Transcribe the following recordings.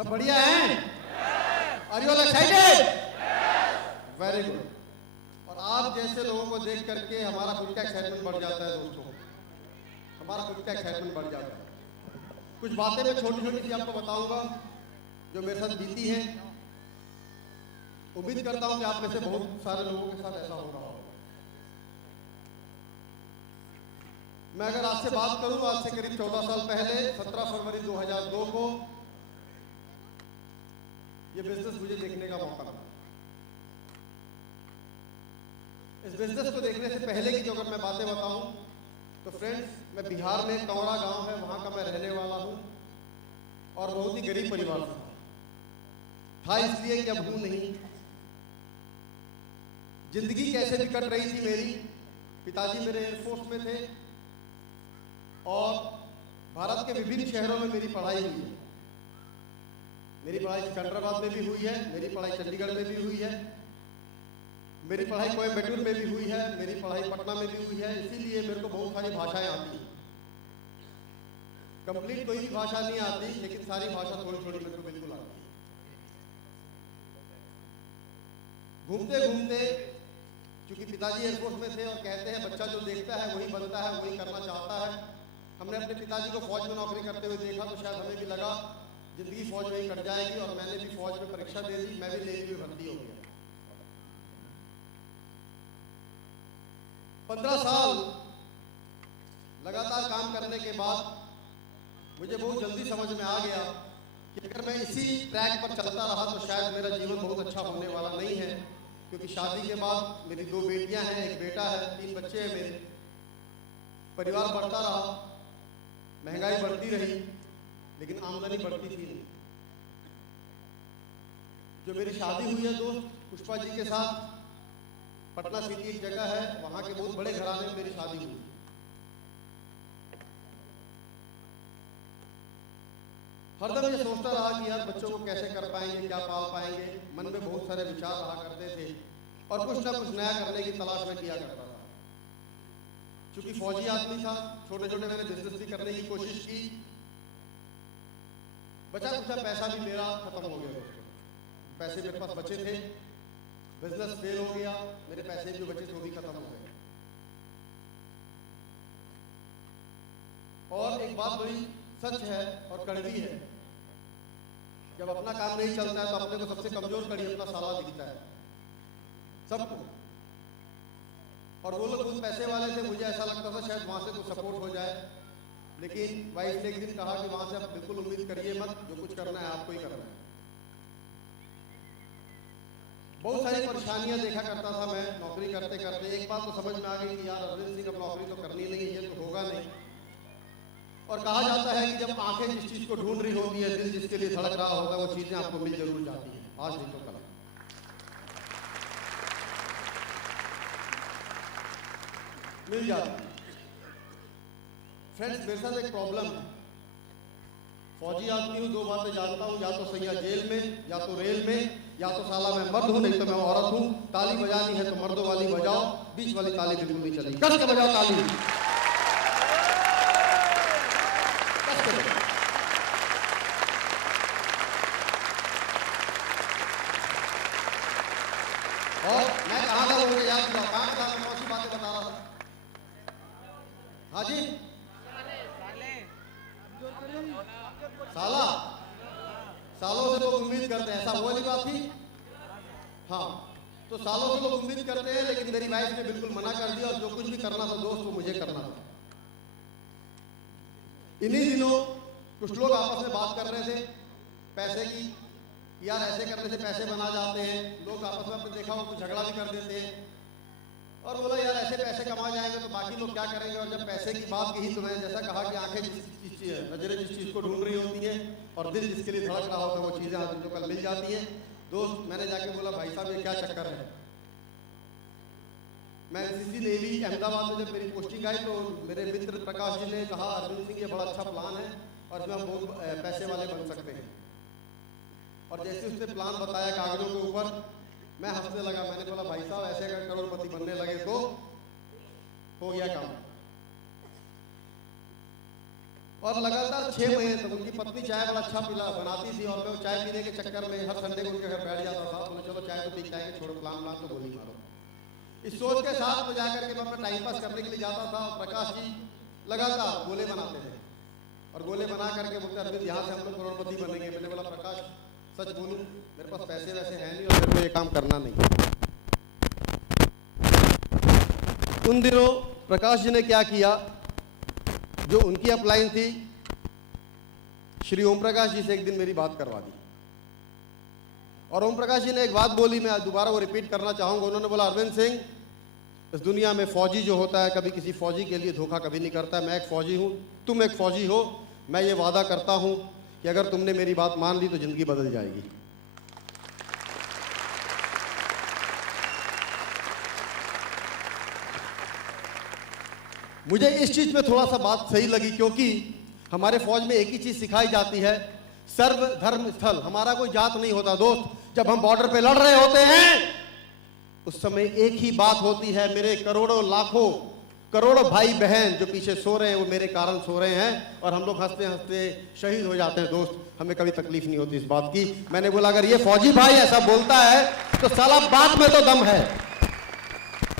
सब बढ़िया हैं? Are you all excited? Very good. और आप जैसे लोगों को देख करके हमारा खुद का एक्साइटमेंट बढ़ जाता है दोस्तों, हमारा खुद का एक्साइटमेंट बढ़ जाता है। कुछ बातें मैं छोटी छोटी सी आपको बताऊंगा जो मेरे साथ बीती हैं। उम्मीद करता हूं कि आप में से बहुत सारे लोगों के साथ ऐसा हो रहा होगा। मैं अगर आज से बात करूं, आज से करीब 14 साल पहले 17 फरवरी 2002 को ये बिजनेस मुझे देखने का मौका मिला। इस बिजनेस को देखने से पहले की जो अगर मैं बातें बताऊं तो फ्रेंड्स, मैं बिहार में कौड़ा गांव है, वहां का मैं रहने वाला हूं और बहुत ही गरीब परिवार से था, इसलिए कि अब हूं नहीं। जिंदगी कैसे भी कट रही थी मेरी। पिताजी मेरे एयरफोर्स में थे और भारत के विभिन्न शहरों में मेरी पढ़ाई हुई है। मेरी पढ़ाई सिकंदराबाद में भी हुई है, मेरी पढ़ाई चंडीगढ़ में भी हुई है, मेरी पढ़ाई कोयम्बटूर में भी हुई है, मेरी पढ़ाई पटना में भी हुई है। इसीलिए मेरे को बहुत सारी भाषाएं आती हैं। कंप्लीट कोई भी भाषा नहीं आती, लेकिन सारी भाषा थोड़ी थोड़ी मेरे को बिल्कुल आती है। घूमते घूमते, क्योंकि पिताजी एयरफोर्स में थे और कहते हैं बच्चा जो देखता है वही बनता है, वही करना चाहता है। हमने अपने पिताजी को फौज में नौकरी करते हुए देखा तो शायद हमें भी लगा जिंदगी फौज में ही कट जाएगी, और मैंने भी फौज में परीक्षा दे दी। मैं भी नेवी में भर्ती हो गया। 15 साल लगातार काम करने के बाद मुझे बहुत जल्दी समझ में आ गया कि अगर मैं इसी ट्रैक पर चलता रहा तो शायद मेरा जीवन बहुत अच्छा होने वाला नहीं है। क्योंकि शादी के बाद मेरी 2 बेटियां हैं, 1 बेटा है, 3 बच्चे हैं मेरे। परिवार बढ़ता रहा, महंगाई बढ़ती रही, लेकिन आमदनी बढ़ती थी नहीं। जो मेरी शादी हुई है दोस्त पुष्पा जी के साथ, पटना सिटी एक जगह है, वहां के बहुत बड़े घराने में मेरी शादी हुई। हरदम ये सोचता रहा कि यार बच्चों को कैसे कर पाएंगे, क्या पाल पाएंगे। मन में बहुत सारे विचार रहा करते थे और कुछ ना कुछ नया करने की तलाश में किया करता था। चूंकि फौजी आदमी था, छोटे छोटे मैंने बिजनेस भी करने की कोशिश की। बचा कुछ पैसा भी मेरा खत्म हो गया। पैसे मेरे पास बचे थे, बिजनेस फेल हो गया, मेरे पैसे जो बचे थे वो भी खत्म हो गए। और एक बात बड़ी सच है और कड़वी है, जब अपना काम नहीं चलता है तो अपने को सबसे कमजोर कड़ी अपना साला दिखता है सबको। और वो लोग उस पैसे वाले से, मुझे ऐसा लगता था शायद वहां से कुछ सपोर्ट हो जाए, लेकिन वाइफ ने एक दिन कहा कि वहां से आप बिल्कुल उम्मीद करिए मत, जो कुछ करना है आपको ही करना है। बहुत सारी परेशानियां देखा करता था मैं नौकरी करते करते। एक बात तो समझ में आ गई कि यार अरविंद सिंह, अब नौकरी तो करनी नहीं है, ये तो होगा नहीं। और कहा जाता है कि जब आंखें जिस चीज को ढूंढ रही होती है, दिल जिसके लिए धड़क रहा होता है, वो चीजें आपको मिल जरूर जाती है, आज नहीं तो कल। मिल जाती है। फ्रेंड्स, मेरे साथ एक प्रॉब्लम है। फौजी आदमी हूं, 2 बातें जानता हूं, या तो सैया जेल में, या तो रेल में, या तो साला मैं मर्द हूं, नहीं तो मैं औरत हूं। ताली बजानी है तो मर्दों वाली बजाओ, बीच वाली ताली बिल्कुल नहीं चलेगी। कस के बजाओ ताली, कस के बजाओ। और मैं कहां था मुझे याद दिलाओ, कहां था मैं? कौन सी बातें बता रहा था? हाँ जी, साला, सालों से लोग उम्मीद करते हैं, ऐसा वो वाली बात थी। हाँ, तो सालों से लोग उम्मीद करते हैं, लेकिन मेरी वाइफ ने बिल्कुल मना कर दिया, और जो कुछ भी करना था दोस्त वो मुझे करना था। इन्हीं दिनों कुछ लोग आपस में बात कर रहे थे पैसे की, यार ऐसे करने से पैसे बना जाते हैं। लोग आपस में आपने देखा हो कुछ झगड़ा भी कर देते हैं, और बोला यार ऐसे पैसे कमा जाएंगे तो बाकी लोग क्या करेंगे। और जब पैसे की बात कही तो मैंने जैसा कहा कि आंखें नजरें जिस चीज को ढूंढ रही होती है और दिल जिसके लिए धड़क रहा होता है, वो चीजें आज उनको कल मिल जाती हैं। दोस्त, मैंने जाके बोला भाई साहब ये क्या चक्कर है। मैं एनसीसी नेवी अहमदाबाद में जब मेरी पोस्टिंग आई तो मेरे मित्र प्रकाश जी ने कहा अरविंद सिंह ये बड़ा अच्छा प्लान है और इसमें हम बहुत पैसे वाले बन सकते हैं। और जैसे उसने प्लान बताया कागजों के ऊपर, मैं हंसने लगा। मैंने बोला भाई साहब ऐसे अगर करोड़पति बनने लगे तो हो गया काम। और लगातार 6 महीने तक उनकी पत्नी चाय बड़ा अच्छा बनाती थी, और मैं चाय पीने के चक्कर में हर संडे को उनके घर बैठ जाता था। बोले चलो चाय तो पी जाएंगे, छोड़ो प्लान तो गोली मारो। इस सोच के साथ में जाकर के मैं अपना टाइम पास करने के लिए जाता था। और प्रकाश जी लगातार गोले बनाते थे, और गोले बना करके बोलते अरविंद यहाँ से हम लोग करोड़पति बनेंगे। मैंने बोला प्रकाश सच बोलूं, मेरे पास पैसे वैसे हैं नहीं, और मेरे को ये काम करना नहीं। उन दिनों प्रकाश जी ने क्या किया, जो उनकी अपलाइन थी, श्री ओम प्रकाश जी से एक दिन मेरी बात करवा दी। और ओम प्रकाश जी ने एक बात बोली, मैं दोबारा वो रिपीट करना चाहूंगा। उन्होंने बोला अरविंद सिंह, इस दुनिया में फौजी जो होता है कभी किसी फौजी के लिए धोखा कभी नहीं करता। मैं एक फौजी हूं, तुम एक फौजी हो। मैं ये वादा करता हूं कि अगर तुमने मेरी बात मान ली तो जिंदगी बदल जाएगी। मुझे इस चीज में थोड़ा सा बात सही लगी, क्योंकि हमारे फौज में एक ही चीज सिखाई जाती है, सर्व धर्म स्थल। हमारा कोई जात नहीं होता दोस्त। जब हम बॉर्डर पे लड़ रहे होते हैं उस समय एक ही बात होती है, मेरे करोड़ों लाखों करोड़ों भाई बहन जो पीछे सो रहे हैं वो मेरे कारण सो रहे हैं, और हम लोग हंसते हंसते शहीद हो जाते हैं दोस्त। हमें कभी तकलीफ नहीं होती इस बात की। मैंने बोला अगर ये फौजी भाई ऐसा बोलता है तो साला बात में तो दम है,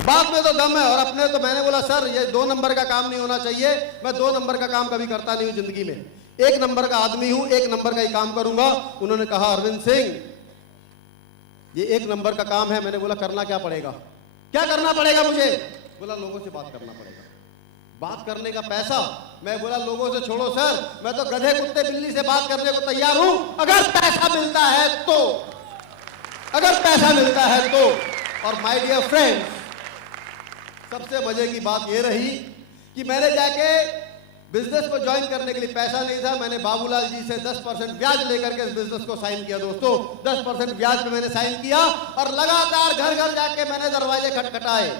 बात में तो दम है। और अपने तो मैंने बोला सर ये 2 नंबर का काम नहीं होना चाहिए। मैं 2 नंबर का काम कभी करता नहीं हूं जिंदगी में, 1 नंबर का आदमी हूं, 1 नंबर का ही काम करूंगा। उन्होंने कहा अरविंद सिंह ये 1 नंबर का काम है। मैंने बोला करना क्या पड़ेगा, क्या करना पड़ेगा मुझे? बोला लोगों से बात करना पड़ेगा। बात करने का पैसा? मैं बोला लोगों से छोड़ो सर, मैं तो गधे कुत्ते बिल्ली से बात करने को तैयार हूं, अगर पैसा मिलता है तो, अगर पैसा मिलता है तो। और माय डियर फ्रेंड्स, सबसे मजे की बात ये रही कि मैंने जाके बिजनेस को ज्वाइन करने के लिए पैसा नहीं था, मैंने बाबूलाल जी से 10% ब्याज लेकर के इस बिजनेस को साइन किया दोस्तों। 10% ब्याज पे मैंने साइन किया, और लगातार घर घर जाके मैंने दरवाजे खटखटाए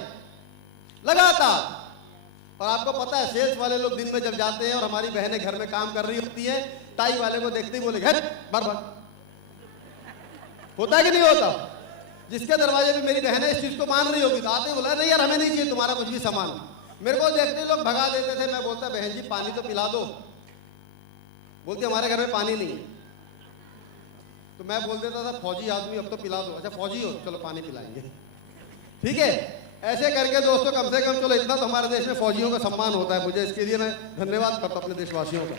लगातार। और आपको पता है सेल्स वाले लोग दिन में जब जाते हैं और हमारी बहनें घर में काम कर रही होती हैं, टाई वाले को देखते ही बोले घर भर भर। होता है कि नहीं होता? जिसके दरवाजे पे मेरी बहनें इस चीज को मान रही होगी तो आते बोला नहीं यार हमें नहीं चाहिए तुम्हारा कुछ भी सामान। मेरे को देखते लोग भगा देते थे। मैं बोलता बहन जी पानी तो पिला दो। बोलती हमारे घर में पानी नहीं है। तो मैं बोल देता था फौजी आदमी अब तो पिला दो। अच्छा फौजी हो, चलो पानी पिलाएंगे, ठीक है। ऐसे करके दोस्तों कम से कम चलो इतना तो हमारे देश में फौजियों का सम्मान होता है। मुझे इसके लिए मैं धन्यवाद करता हूं अपने देशवासियों का।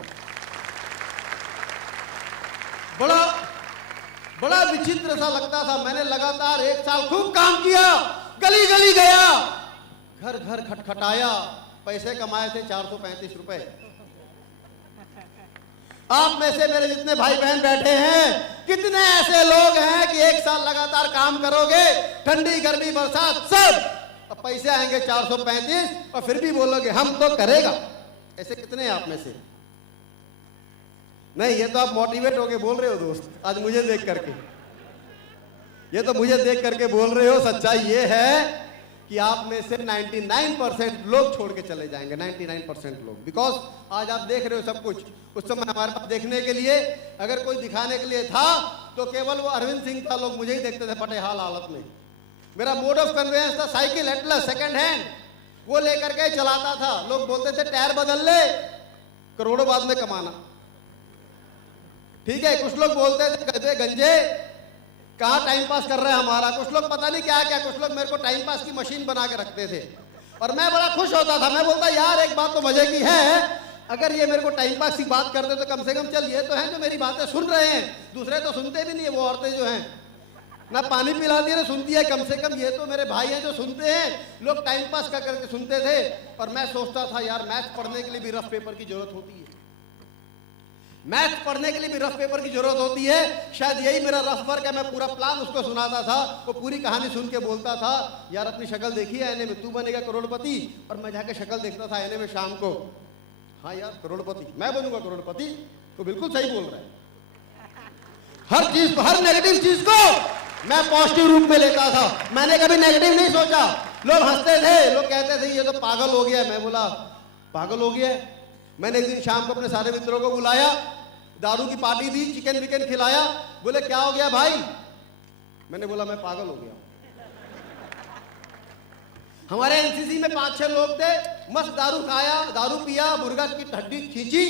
बड़ा विचित्र सा लगता था। मैंने लगातार 1 साल खूब काम किया, गली गली गया, घर घर खटखटाया, पैसे कमाए थे 435 रुपए। आप में से मेरे जितने भाई बहन बैठे हैं, कितने ऐसे लोग हैं कि 1 साल लगातार काम करोगे, ठंडी गर्मी बरसात सब, अब पैसे आएंगे 435 और फिर भी बोलोगे हम तो करेगा। ऐसे कितने हैं आप में से? नहीं, ये तो आप मोटिवेट होके बोल रहे हो दोस्त, आज मुझे देख करके, ये तो मुझे देख करके बोल रहे हो। सच्चाई ये है कि आप में से 99% लोग छोड़ के चले जाएंगे, 99% लोग। बिकॉज आज आप देख रहे हो सब कुछ। उस समय हमारे पास देखने के लिए अगर कोई दिखाने के लिए था तो केवल वो अरविंद सिंह था। लोग मुझे ही देखते थे फटे हाल हालत में। मेरा मोड ऑफ कन्वेंस था साइकिल एटलस सेकंड हैंड, वो लेकर के चलाता था। लोग बोलते थे टायर बदल ले, करोड़ों बाद में कमाना, ठीक है। कुछ लोग बोलते थे गधे गंजे कहाँ टाइम पास कर रहे हैं हमारा। कुछ लोग पता नहीं क्या क्या, कुछ लोग मेरे को टाइम पास की मशीन बना के रखते थे और मैं बड़ा खुश होता था। मैं बोलता यार एक बात तो मजे की है, अगर ये मेरे को टाइम पास की बात करते तो कम से कम चल ये तो है जो मेरी बातें सुन रहे हैं, दूसरे तो सुनते भी नहीं है। वो औरतें जो हैं ना पानी पिलाती है ना सुनती है, कम से कम ये तो मेरे भाई हैं जो सुनते हैं। लोग टाइम पास कर करके सुनते थे और मैं सोचता था यार मैथ्स पढ़ने के लिए भी रफ पेपर की जरूरत होती है, मैथ्स पढ़ने के लिए भी रफ पेपर की जरूरत होती है। शायद यही मेरा रफ वर्क है। मैं पूरा प्लान उसको सुनाता था, वो पूरी कहानी सुन के बोलता था यार अपनी शक्ल देखी है आईने में, तू बनेगा करोड़पति। और मैं जाके शक्ल देखता था आईने में शाम को, हाँ यार करोड़पति, मैं बनूंगा करोड़पति। तो बिल्कुल सही बोल रहा है। हर चीज को, हर नेगेटिव चीज को मैं पॉजिटिव रूप में लेता था। मैंने कभी नेगेटिव नहीं सोचा। लोग हंसते थे, लोग कहते थे ये तो पागल हो गया। मैं बोला पागल हो गया? मैंने एक दिन शाम को अपने सारे मित्रों को बुलाया, दारू की पार्टी दी, चिकन विकन खिलाया। बोले क्या हो गया भाई? मैंने बोला मैं पागल हो गया। हमारे एनसीसी में 5-6 लोग थे, मस्त दारू खाया, दारू पिया, मुर्गा की हड्डी खींची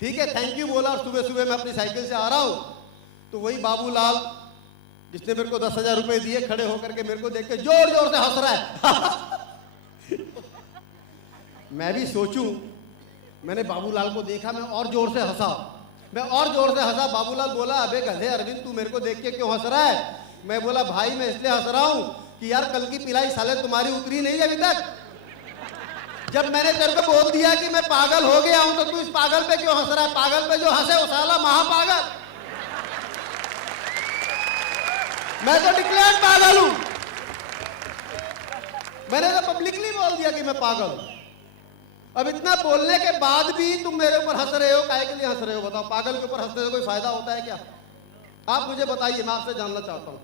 ठीक है थैंक यू बोला और सुबह सुबह मैं अपनी साइकिल से आ रहा हूं तो वही बाबूलाल जिसने मेरे को 10,000 रुपए दिए खड़े होकर के मेरे को देख के जोर जोर से हंस रहा है। मैं भी सोचूं, मैंने बाबूलाल को देखा, मैं और जोर से हंसा, बाबूलाल बोला अबे गधे अरविंद तू मेरे को देख के क्यों हंस रहा है? मैं बोला भाई मैं इसलिए हंस रहा हूं कि यार कल की पिलाई साले तुम्हारी उतरी नहीं अभी तक। जब मैंने तेरे को बोल दिया कि मैं पागल हो गया हूं तो तू इस पागल पे क्यों हंस रहा है? पागल पे जो हंसे वो साला महापागल। मैं तो डिक्लेयर्ड पागल हूं, मैंने तो पब्लिकली बोल दिया कि मैं पागल हूं। अब इतना बोलने के बाद भी तुम मेरे ऊपर हंस रहे हो, काहे के लिए हंस रहे हो बताओ? पागल के ऊपर हंसने से कोई फायदा होता है क्या? आप मुझे बताइए, मैं आपसे जानना चाहता हूं,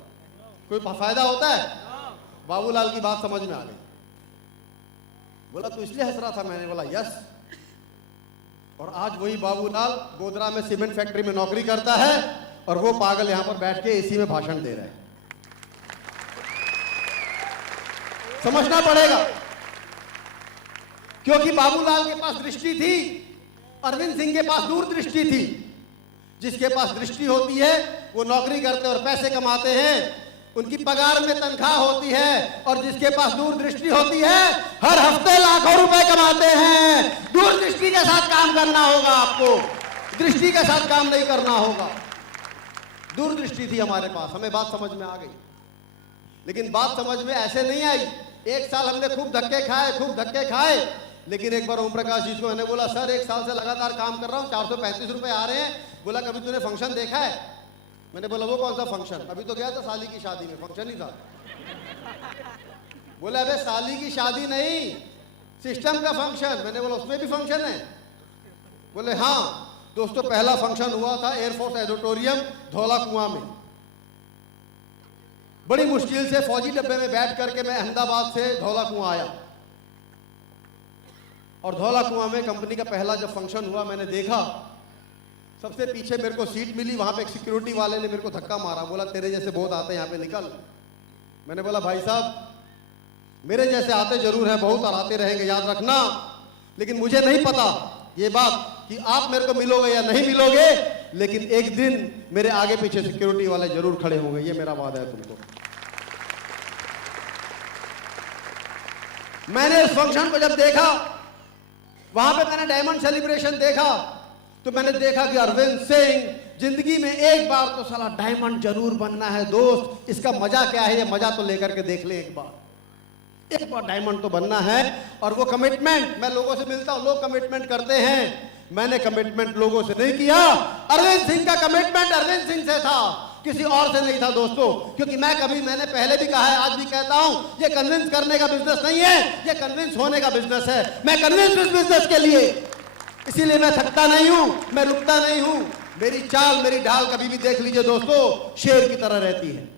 कोई फायदा होता है? बाबूलाल की बात समझ में आ गई, बोला तू इसलिए हंस रहा था? मैंने बोला यस। और आज वही बाबूलाल गोधरा में सीमेंट फैक्ट्री में नौकरी करता है और वो पागल यहां पर बैठ के एसी में भाषण दे रहे हैं। समझना पड़ेगा, क्योंकि बाबूलाल के पास दृष्टि थी, अरविंद सिंह के पास दूरदृष्टि थी। जिसके पास दृष्टि होती है वो नौकरी करते और पैसे कमाते हैं, उनकी पगार में तनख्वाह होती है। और जिसके पास दूरदृष्टि होती है हर हफ्ते लाखों रुपए कमाते हैं। दूरदृष्टि के साथ काम करना होगा आपको, दृष्टि के साथ काम नहीं करना होगा। दूरदृष्टि थी हमारे पास, हमें बात समझ में आ गई। लेकिन बात समझ में ऐसे नहीं आई। एक साल हमने खूब धक्के खाए, लेकिन एक बार ओम प्रकाश जी को मैंने बोला सर 1 साल से लगातार काम कर रहा हूं, 435 रुपए आ रहे हैं। बोला कभी तूने फंक्शन देखा है? मैंने बोला वो कौन सा फंक्शन? अभी तो गया था साली की शादी में, फंक्शन ही था। बोला अबे साली की शादी नहीं, सिस्टम का फंक्शन। मैंने बोला उसमें भी फंक्शन है? बोले हाँ दोस्तों, पहला फंक्शन हुआ था एयरफोर्स ऑडिटोरियम धौला कुआं में। बड़ी मुश्किल से फौजी डब्बे में बैठ करके मैं अहमदाबाद से धौला कुआं आया और धौला कुआं में कंपनी का पहला जब फंक्शन हुआ मैंने देखा, सबसे पीछे मेरे को सीट मिली। वहां पे एक सिक्योरिटी वाले ने मेरे को धक्का मारा, बोला तेरे जैसे बहुत आते हैं यहाँ पे, निकल। मैंने बोला भाई साहब मेरे जैसे आते जरूर हैं बहुत और आते रहेंगे, याद रखना, लेकिन मुझे नहीं पता ये बात कि आप मेरे को मिलोगे या नहीं मिलोगे, लेकिन एक दिन मेरे आगे पीछे सिक्योरिटी वाले जरूर खड़े होंगे, ये मेरा वादा है तुमको। मैंने इस फंक्शन को जब देखा, वहां पे मैंने डायमंड सेलिब्रेशन देखा, तो मैंने देखा कि अरविंद सिंह जिंदगी में एक बार तो साला डायमंड जरूर बनना है दोस्त। इसका मजा क्या है, ये मजा तो लेकर के देख ले एक बार डायमंड तो बनना है। और वो कमिटमेंट, मैं लोगों से मिलता हूं, लोग कमिटमेंट करते हैं, मैंने कमिटमेंट लोगों से नहीं किया। अरविंद सिंह का कमिटमेंट अरविंद सिंह से था, किसी और से नहीं था दोस्तों। क्योंकि मैंने पहले भी कहा है, आज भी कहता हूं, ये कन्विंस करने का बिजनेस नहीं है, ये कन्विंस होने का बिजनेस है। मैं कन्विंस इस बिजनेस के लिए, इसीलिए मैं थकता नहीं हूं, मैं रुकता नहीं हूं। मेरी चाल मेरी ढाल कभी भी देख लीजिए दोस्तों, शेर की तरह रहती है।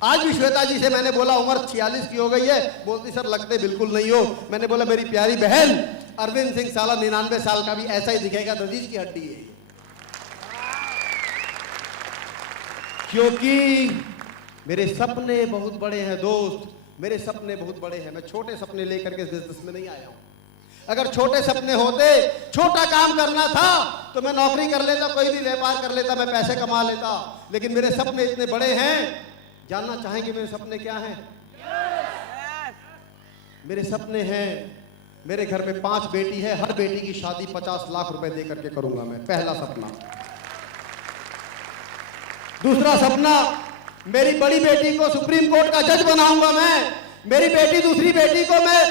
आज भी श्वेता जी से मैंने बोला उम्र 46 की हो गई है, बोलती सर लगते बिल्कुल नहीं हो। मैंने बोला मेरी प्यारी बहन, अरविंद सिंह साला 99 साल का भी ऐसा ही दिखेगा, नजीज की हड्डी है। क्योंकि मेरे सपने बहुत बड़े हैं दोस्त, मेरे सपने बहुत बड़े हैं। मैं छोटे सपने लेकर के इस बिजनेस में नहीं आया हूं। अगर छोटे सपने होते, छोटा काम करना था तो मैं नौकरी कर लेता, कोई भी व्यापार कर लेता, मैं पैसे कमा लेता। लेकिन मेरे सपने इतने बड़े हैं। जानना चाहेंगे मेरे सपने क्या हैं? मेरे सपने हैं, मेरे घर में 5 बेटी है, हर बेटी की शादी 50 लाख रुपए दे करके करूंगा मैं, पहला सपना। दूसरा सपना, मेरी बड़ी बेटी को सुप्रीम कोर्ट का जज बनाऊंगा मैं, मेरी बेटी दूसरी बेटी को मैं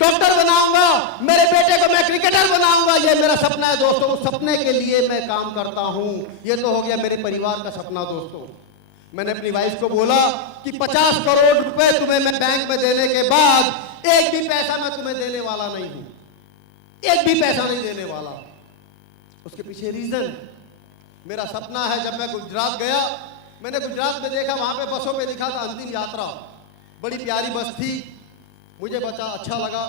डॉक्टर बनाऊंगा, मेरे बेटे को मैं क्रिकेटर बनाऊंगा। ये मेरा सपना है दोस्तों, उस सपने के लिए मैं काम करता हूं। ये तो हो गया मेरे परिवार का सपना दोस्तों। मैंने अपनी वाइफ को बोला कि 50 करोड़ रुपए तुम्हें मैं बैंक में देने के बाद एक भी पैसा मैं तुम्हें देने वाला नहीं हूं, एक भी पैसा नहीं देने वाला। उसके पीछे रीजन, मेरा सपना है, जब मैं गुजरात गया, मैंने गुजरात में देखा, वहां पे बसों में लिखा था अंतिम यात्रा, बड़ी प्यारी बस थी, मुझे बचा अच्छा लगा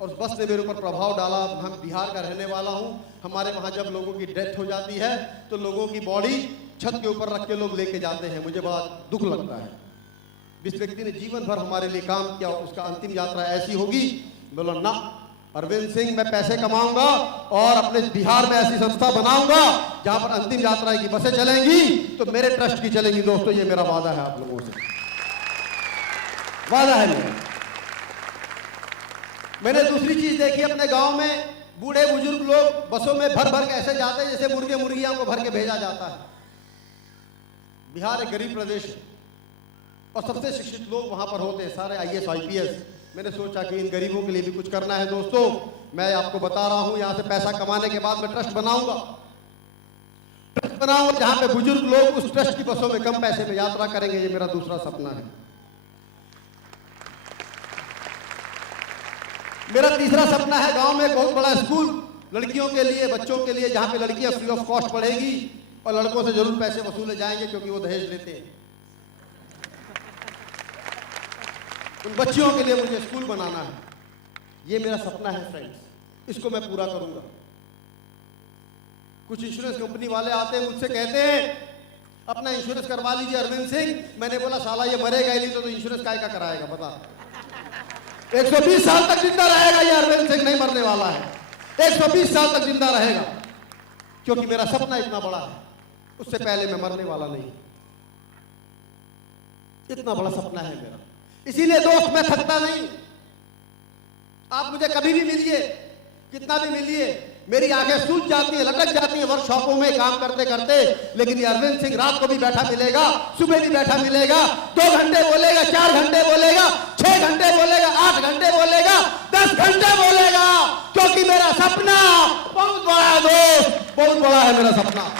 और उस बस ने मेरे ऊपर प्रभाव डाला। हम बिहार का रहने वाला हूं, हमारे वहां जब लोगों की डेथ हो जाती है तो लोगों की बॉडी छत के ऊपर रख के लोग लेके जाते हैं, मुझे बड़ा दुख लगता है। जिस व्यक्ति ने जीवन भर हमारे लिए काम किया, उसका अंतिम यात्रा ऐसी होगी? बोला ना, अरविंद सिंह मैं पैसे कमाऊंगा और अपने बिहार में ऐसी संस्था बनाऊंगा जहां पर अंतिम यात्रा की बसें चलेंगी तो मेरे ट्रस्ट की चलेंगी। दोस्तों ये मेरा वादा है आप लोगों से, वादा है मेरा। मैंने दूसरी चीज देखी, अपने गांव में बूढ़े बुजुर्ग लोग बसों में भर भर के ऐसे जाते हैं जैसे मुर्गे मुर्गियां को भर के भेजा जाता है। बिहार एक गरीब प्रदेश है और सबसे शिक्षित लोग वहां पर होते हैं, सारे IAS IPS। मैंने सोचा कि इन गरीबों के लिए भी कुछ करना है। दोस्तों मैं आपको बता रहा हूं, यहां से पैसा कमाने के बाद मैं ट्रस्ट बनाऊंगा जहां पे बुजुर्ग लोग उस ट्रस्ट की बसों में कम पैसे में यात्रा करेंगे। ये मेरा दूसरा सपना है। मेरा तीसरा सपना है, गांव में एक बहुत बड़ा स्कूल लड़कियों के लिए, बच्चों के लिए, जहां पे लड़कियां फ्री ऑफ कॉस्ट पढ़ेगी और लड़कों से जरूर पैसे वसूले जाएंगे क्योंकि वो दहेज लेते हैं। उन बच्चियों के लिए मुझे स्कूल बनाना है। ये मेरा सपना है फ्रेंड्स, इसको मैं पूरा करूंगा। कुछ इंश्योरेंस कंपनी वाले आते हैं मुझसे, कहते हैं अपना इंश्योरेंस करवा लीजिए अरविंद सिंह। मैंने बोला साला ये मरेगा ही नहीं तो इंश्योरेंस काय का कराएगा बता। 120 साल तक जिंदा रहेगा ये अरविंद सिंह, नहीं मरने वाला है। 120 साल तक जिंदा रहेगा क्योंकि मेरा सपना इतना बड़ा है। उससे पहले मैं मरने वाला नहीं, इतना बड़ा सपना है मेरा। इसीलिए दोस्त मैं थकता नहीं। आप मुझे कभी भी मिलिए, कितना भी मिलिए, मेरी आंखें सूज जाती है, लटक जाती है वर्कशॉपों में काम करते करते। लेकिन ये अरविंद सिंह रात को भी बैठा मिलेगा, सुबह भी बैठा मिलेगा, 2 घंटे बोलेगा, 4 घंटे बोलेगा, 6 घंटे बोलेगा, 8 घंटे बोलेगा, 10 घंटे बोलेगा, क्योंकि मेरा सपना बहुत बड़ा है दोस्त, बहुत बड़ा है मेरा सपना।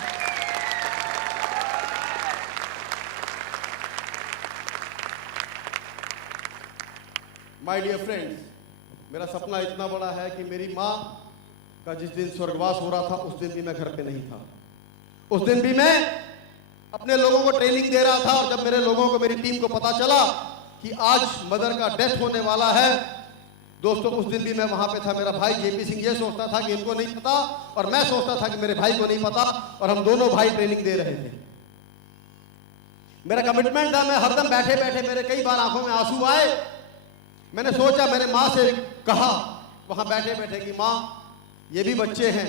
माय डियर फ्रेंड्स, मेरा सपना इतना बड़ा है कि मेरी माँ का जिस दिन स्वर्गवास हो रहा था उस दिन भी मैं घर पे नहीं था। उस दिन भी मैं अपने लोगों को ट्रेनिंग दे रहा था और जब मेरे लोगों को, मेरी टीम को पता चला कि आज मदर का डेथ होने वाला है, दोस्तों उस दिन भी मैं वहां पे था। मेरा भाई JP सिंह ये सोचता था कि इनको नहीं पता और मैं सोचता था कि मेरे भाई को नहीं पता, और हम दोनों भाई ट्रेनिंग दे रहे थे। मेरा कमिटमेंट था, मैं हरदम बैठे बैठे मेरे कई बार आंखों में आंसू आए। मैंने सोचा, मैंने माँ से कहा वहां बैठे बैठे कि माँ ये भी बच्चे हैं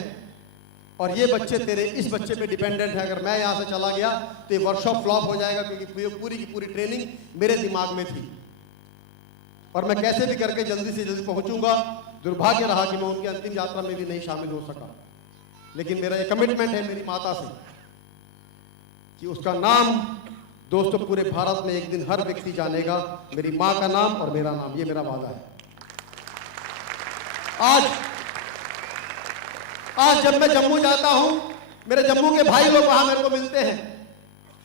और ये बच्चे तेरे इस बच्चे पे डिपेंडेंट है। अगर मैं यहाँ से चला गया तो ये वर्कशॉप फ्लॉप हो जाएगा, क्योंकि पूरी की पूरी ट्रेनिंग मेरे दिमाग में थी और मैं कैसे भी करके जल्दी से जल्दी पहुंचूंगा। दुर्भाग्य रहा कि मैं उनकी अंतिम यात्रा में भी नहीं शामिल हो सका, लेकिन मेरा ये कमिटमेंट है मेरी माता से कि उसका नाम दोस्तों पूरे भारत में एक दिन हर व्यक्ति जानेगा, मेरी माँ का नाम और मेरा नाम। ये मेरा वादा है। आज जब मैं जम्मू जाता हूं, मेरे जम्मू के भाई लोग वहां मेरे को मिलते हैं।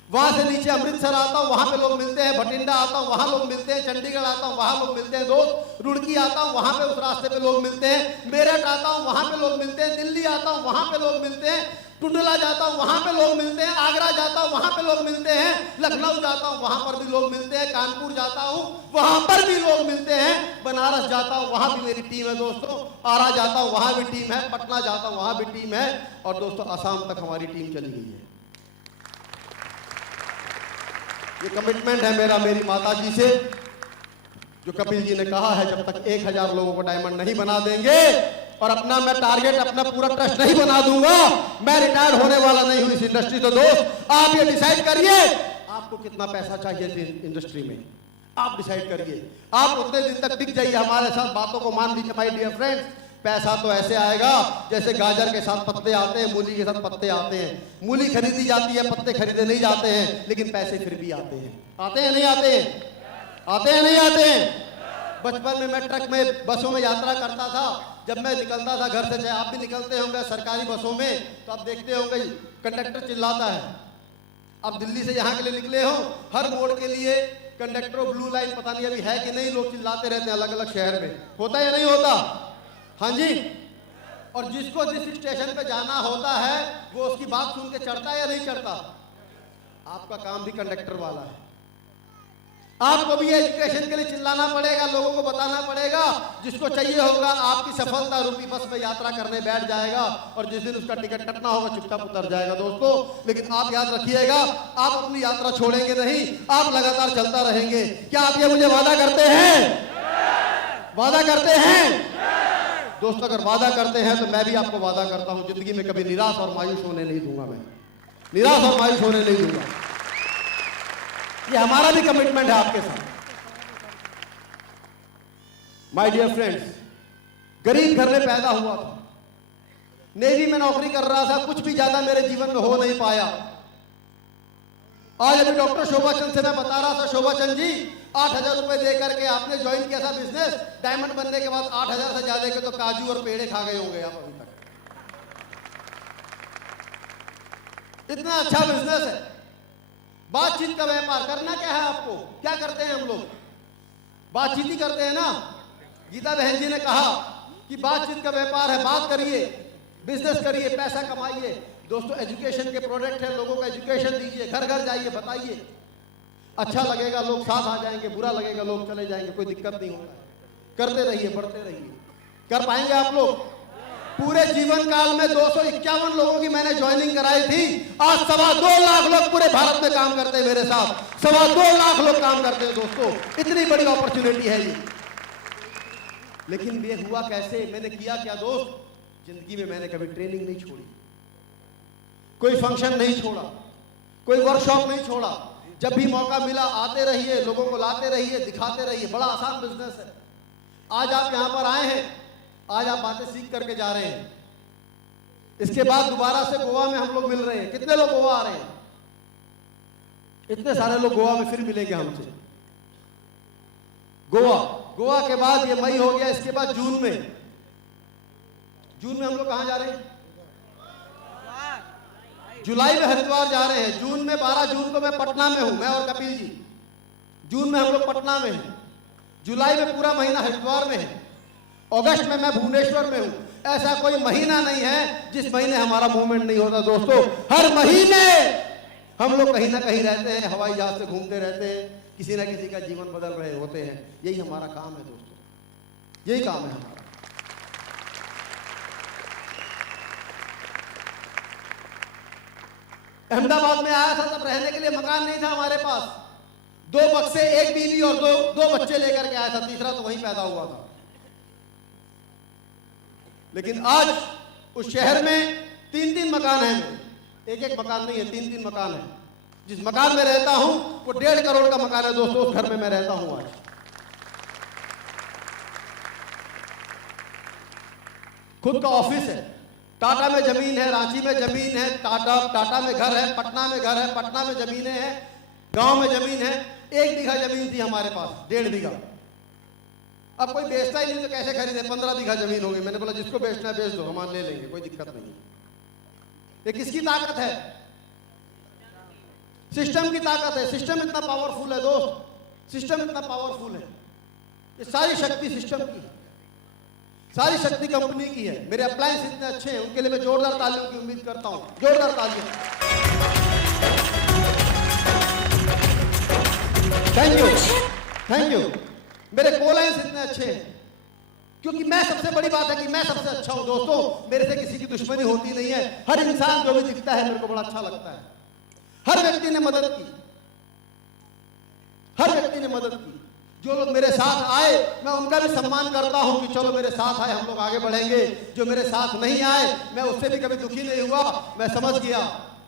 वहां से नीचे अमृतसर आता हूं, वहां पे लोग मिलते हैं। भटिंडा आता हूं, वहां लोग मिलते हैं। चंडीगढ़ आता हूं, वहां लोग मिलते हैं दोस्त। रुड़की आता हूं, वहां पे उस रास्ते पे लोग मिलते हैं। मेरठ आता हूं, वहां पे लोग मिलते हैं। दिल्ली आता हूं, वहां पे लोग मिलते हैं। टुंडला जाता हूं, वहां पे लोग मिलते हैं। आगरा जाता हूं, वहां पे लोग मिलते हैं। लखनऊ जाता हूं, वहां पर भी लोग मिलते हैं। कानपुर जाता हूं, वहां पर भी लोग मिलते हैं। बनारस जाता हूं, वहां भी मेरी टीम है दोस्तों। आरा जाता हूं, वहां भी टीम है। पटना जाता हूं, वहां भी टीम है। और दोस्तों असम तक हमारी टीम चली गई है। ये कमिटमेंट है मेरा मेरी माता जी से, जो कपिल जी ने कहा है जब तक 1000 लोगों को डायमंड नहीं बना देंगे और अपना मैं टारगेट, अपना पूरा ट्रस्ट नहीं बना दूंगा, मैं रिटायर होने वाला नहीं हूं इस इंडस्ट्री। तो दोस्त आप ये डिसाइड करिए आपको कितना पैसा चाहिए इस इंडस्ट्री में, आप डिसाइड करिए। आप उतने दिन तक टिक जाइए हमारे साथ, बातों को मान लीजिए माय डियर फ्रेंड्स। पैसा तो ऐसे आएगा जैसे गाजर के साथ पत्ते आते हैं, मूली के साथ पत्ते आते हैं। मूली खरीदी जाती है, पत्ते खरीदे नहीं जाते हैं, लेकिन पैसे फिर भी आते हैं। आते हैं नहीं आते हैं? आते हैं नहीं आते हैं? बचपन में मैं ट्रक में, बसों में यात्रा करता था। जब मैं निकलता था घर से, चाहे आप भी निकलते होंगे सरकारी बसों में, तो आप देखते होंगे कंडक्टर चिल्लाता है। अब दिल्ली से यहाँ के लिए निकले हो, हर मोड़ के लिए कंडक्टर ब्लू लाइन, पता नहीं अभी है कि नहीं, लोग चिल्लाते रहते हैं अलग अलग शहर में। होता है या नहीं होता? हाँ जी। और जिसको जिस स्टेशन पे जाना होता है वो उसकी बात सुन के चढ़ता है या नहीं चढ़ता? आपका काम भी कंडक्टर वाला है। आपको भी एजुकेशन के लिए चिल्लाना पड़ेगा, लोगों को बताना पड़ेगा। जिसको चाहिए होगा आपकी सफलता रूपी बस में यात्रा करने बैठ जाएगा और जिस दिन उसका टिकट कटना होगा चुपचाप उतर जाएगा दोस्तों। लेकिन आप याद रखिएगा, आप अपनी यात्रा छोड़ेंगे नहीं, आप लगातार चलता रहेंगे। क्या आप ये मुझे वादा करते हैं? वादा करते हैं? दोस्त अगर वादा करते हैं तो मैं भी आपको वादा करता हूं, जिंदगी में कभी निराश और मायूस होने नहीं दूंगा। मैं निराश और मायूस होने नहीं दूंगा। ये हमारा भी कमिटमेंट है आपके साथ। माय डियर फ्रेंड्स, गरीब घर में पैदा हुआ था, नेवी में नौकरी कर रहा था, कुछ भी ज्यादा मेरे जीवन में हो नहीं पाया। आज अभी डॉक्टर शोभा चंद से मैं बता रहा था, शोभा चंद जी 8,000 रुपए दे करके आपने ज्वाइन किया था बिजनेस, डायमंड बनने के बाद 8,000 से ज्यादा के तो काजू और पेड़े खा गए होंगे आप अभी तक। इतना अच्छा बिजनेस है। बातचीत का व्यापार करना क्या है आपको? क्या करते हैं हम लोग? बातचीत ही करते हैं ना। गीता बहन जी ने कहा कि बातचीत का व्यापार है, बात करिए, बिजनेस करिए, पैसा कमाइए। दोस्तों एजुकेशन के प्रोडक्ट है, लोगों को एजुकेशन दीजिए, घर घर जाइए, बताइए। अच्छा लगेगा लोग साथ आ जाएंगे, बुरा लगेगा लोग चले जाएंगे, कोई दिक्कत नहीं होगा। करते रहिए, बढ़ते रहिए। कर पाएंगे आप लोग? पूरे जीवन काल में 251 लोगों की मैंने ज्वाइनिंग कराई थी। आज 2.25 लाख लोग पूरे भारत में काम करते हैं मेरे साथ। 2.25 लाख लोग काम करते हैं दोस्तों। इतनी बड़ी अपॉर्चुनिटी है ये। लेकिन ये हुआ कैसे? मैंने किया क्या दोस्त? जिंदगी में मैंने कभी ट्रेनिंग नहीं छोड़ी, कोई फंक्शन नहीं छोड़ा, कोई वर्कशॉप नहीं छोड़ा। जब भी मौका मिला आते रहिए, लोगों को लाते रहिए, दिखाते रहिए। बड़ा आसान बिजनेस है। आज आप यहां पर आए हैं, आज आप बातें सीख करके जा रहे हैं। इसके बाद दोबारा से गोवा में हम लोग मिल रहे हैं। कितने लोग गोवा आ रहे हैं? इतने सारे लोग गोवा में फिर मिलेंगे हमसे। गोवा के बाद ये मई हो गया, इसके बाद जून में हम लोग कहां जा रहे हैं? जुलाई में हरिद्वार जा रहे हैं। जून में 12 जून को मैं पटना में हूं, मैं और कपिल जी। जून में हम लोग पटना में हैं। जुलाई में पूरा महीना हरिद्वार में है। अगस्त में मैं भुवनेश्वर में हूं। ऐसा कोई महीना नहीं है जिस महीने हमारा मूवमेंट नहीं होता दोस्तों। हर महीने हम लोग कहीं ना कहीं रहते हैं, हवाई जहाज से घूमते रहते हैं, किसी ना किसी का जीवन बदल रहे होते हैं। यही हमारा काम है दोस्तों, यही काम है हमारा। अहमदाबाद में आया था तब रहने के लिए मकान नहीं था हमारे पास। 2 बक्से, 1 बीवी और दो बच्चे लेकर के आया था, तीसरा तो वहीं पैदा हुआ था। लेकिन आज उस शहर में 3 मकान हैं। एक मकान नहीं है, 3 मकान है। जिस मकान में रहता हूं वो 1.5 करोड़ का मकान है दोस्तों। उस घर में मैं रहता हूं आज। खुद का ऑफिस है। टाटा में जमीन है, रांची में जमीन है, टाटा में घर है, पटना में घर है, पटना में जमीनें हैं, गांव में जमीन है। 1 बीघा जमीन थी हमारे पास, 1.5 बीघा। अब कोई बेचता ही नहीं तो कैसे खरीदे? 15 बीघा जमीन हो गई। मैंने बोला जिसको बेचना है बेच दो, हम ले लेंगे, कोई दिक्कत नहीं। ये किसकी ताकत है? सिस्टम की ताकत है। सिस्टम इतना पावरफुल है दोस्त, सिस्टम इतना पावरफुल है। ये सारी शक्ति सिस्टम की है, सारी शक्ति कंपनी की है। मेरे अप्लायंस इतने अच्छे हैं, उनके लिए मैं जोरदार तालियों की उम्मीद करता हूं। जोरदार तालियां। Thank you. मेरे कोलाइंस इतने अच्छे हैं क्योंकि मैं, सबसे बड़ी बात है कि मैं सबसे अच्छा हूं दोस्तों। मेरे से किसी की दुश्मनी होती नहीं है। हर इंसान जो भी दिखता है मेरे को बड़ा अच्छा लगता है। हर व्यक्ति ने मदद की, हर व्यक्ति ने मदद की। जो लोग मेरे साथ आए मैं उनका भी सम्मान करता हूं कि चलो मेरे साथ आए, हम लोग आगे बढ़ेंगे। जो मेरे साथ नहीं आए मैं उससे भी कभी दुखी नहीं हुआ। मैं समझ गया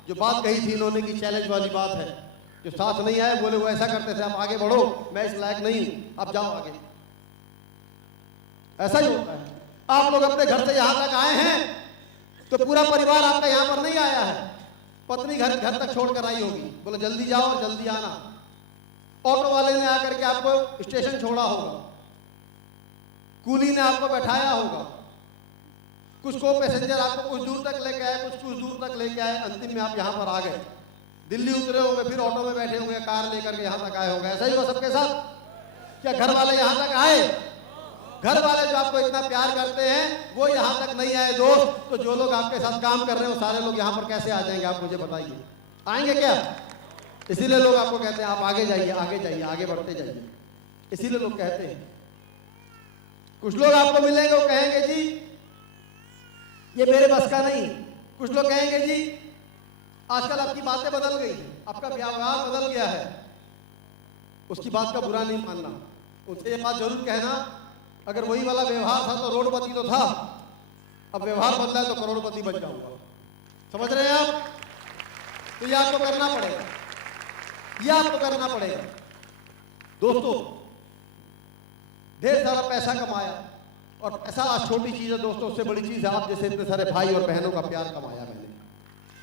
जो बात कही थी इन्होंने की चैलेंज वाली बात है। जो साथ नहीं आए बोले वो ऐसा करते थे, आप आगे बढ़ो, मैं इस लायक नहीं हूं, आप जाओ आगे। ऐसा ही होता है। आप लोग अपने घर से यहां तक आए हैं तो पूरा परिवार आपका यहां पर नहीं आया है। पत्नी घर तक छोड़कर आई होगी, बोले जल्दी जाओ और जल्दी आना। ऑटो वाले ने आकर के आपको स्टेशन छोड़ा होगा, कूली ने आपको बैठाया होगा, कुछ को पैसेंजर आपको कुछ दूर तक लेके आए, कुछ दूर तक लेके आए, अंतिम में आप यहाँ पर आ गए। दिल्ली उतरे होंगे, फिर ऑटो में बैठे होंगे, कार लेकर के यहाँ तक आए होंगे। ऐसा ही हुआ सबके साथ? क्या घर वाले यहाँ तक आए? घर वाले जो आपको इतना प्यार करते हैं वो यहाँ तक नहीं आए दोस्त। तो जो लोग आपके साथ काम कर रहे हैं वो सारे लोग यहाँ पर कैसे आ जाएंगे? आप मुझे बताइए, आएंगे क्या? इसीलिए लोग आपको कहते हैं आप आगे जाइए, आगे जाइए, आगे बढ़ते जाइए। इसीलिए लोग कहते हैं। कुछ लोग आपको मिलेंगे वो कहेंगे जी ये मेरे बस का नहीं। कुछ लोग कहेंगे जी आजकल आपकी बातें बदल गई, आपका व्यवहार बदल गया है। उसकी बात का बुरा नहीं मानना, उनसे ये बात जरूर कहना अगर वही वाला व्यवहार था तो रोडपति तो था, अब व्यवहार बदला है तो करोड़पति बन जाऊंगा। समझ रहे हैं आप? तो ये आपको करना पड़ेगा, ये आपको करना पड़ेगा। दोस्तों, ढेर सारा पैसा कमाया, और पैसा आज छोटी चीज है दोस्तों, उससे बड़ी चीज है आप जैसे इतने सारे भाई और बहनों का प्यार कमाया मैंने।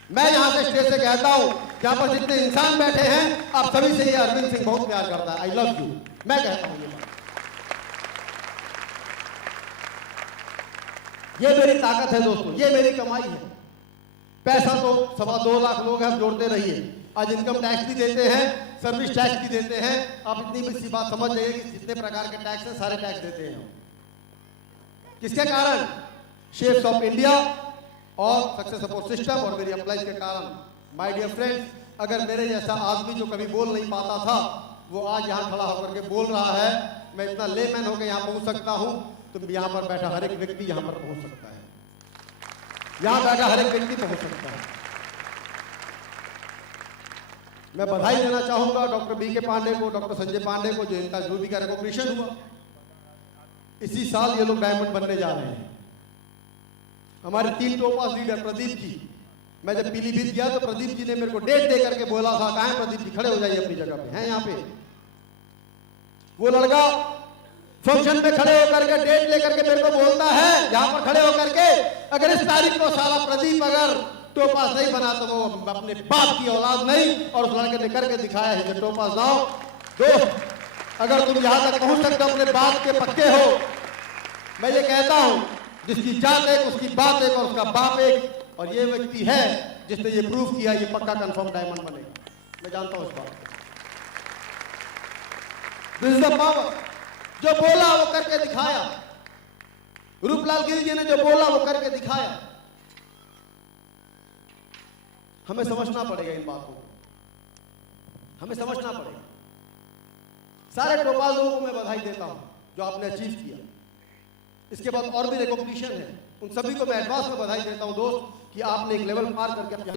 मैं यहां से स्टेज से कहता हूं, जहां पर जितने इंसान बैठे हैं, आप सभी से ये अरविंद सिंह बहुत प्यार करता है। आई लव यू, मैं कहता हूं ये मेरी ताकत है दोस्तों, ये मेरी कमाई है। पैसा तो 2.25 लाख लोग हैं, जोड़ते रहिए। आज इनकम टैक्स भी देते हैं, सर्विस टैक्स भी देते हैं। आप इतनी भी सी बात समझ जाइए कि जितने प्रकार के टैक्स हैं, सारे टैक्स देते हैं। किसके कारण? शेप्स ऑफ इंडिया और सक्सेस सपोर्ट सिस्टम और मेरी अप्लाई के कारण। माय डियर फ्रेंड्स, अगर मेरे जैसा आदमी जो कभी बोल नहीं पाता था, वो आज यहाँ खड़ा होकर के बोल रहा है, मैं इतना लेमैन होकर यहाँ पहुंच सकता हूं, तो यहाँ पर बैठा हर एक व्यक्ति यहाँ पर पहुंच सकता है। यहाँ बैठा हर एक व्यक्ति पहुंच सकता है। मैं बधाई देना चाहूंगा डॉक्टर बी.के. पांडे को, डॉक्टर संजय पांडे को, जो इनका जो भी का रिकॉग्निशन हुआ। इसी साल ये लोग डायमंड बनने जा रहे हैं। हमारे 3 टोपास लीडर प्रदीप जी, मैं जब पीलीभीत गया तो प्रदीप जी ने मेरे को डेट दे करके बोला था, कहाँ है प्रदीप जी, खड़े हो जाइए अपनी जगह पे, हैं यहाँ पे। वो लड़का फंक्शन में खड़े होकर के डेट लेकर के मेरे को बोलता है, यहाँ पर खड़े होकर के, अगर इस तारीख को साला प्रदीप अगर टोपास नहीं बना तो वो अपने बाप की औलाद नहीं। और उस लड़के ने करके दिखाया है जो टोपास नाउ। दोस्त, अगर तुम यहां तक पहुंच सकते हो, अपने बात के पक्के हो, मैं ये कहता हूं, जिसकी जात एक, उसकी बात एक, और उसका बाप एक, और ये व्यक्ति है जिसने ये प्रूफ किया, ये पक्का कंफर्म डायमंड बनेगा। मैं जानता हूं इस बात को। This is the power. जो बोला वो करके दिखाया। रूपलाल गिरी जी ने जो बोला वो करके दिखाया। हमें समझना पड़ेगा इन बातों को, हमें समझना पड़ेगा। सारे टोपाल लोगों को मैं बधाई देता हूं जो आपने अचीव किया। इसके बाद और भी रिकॉग्निशन है, उन सभी को मैं एडवांस में बधाई देता हूं दोस्त, कि आपने एक लेवल पार करके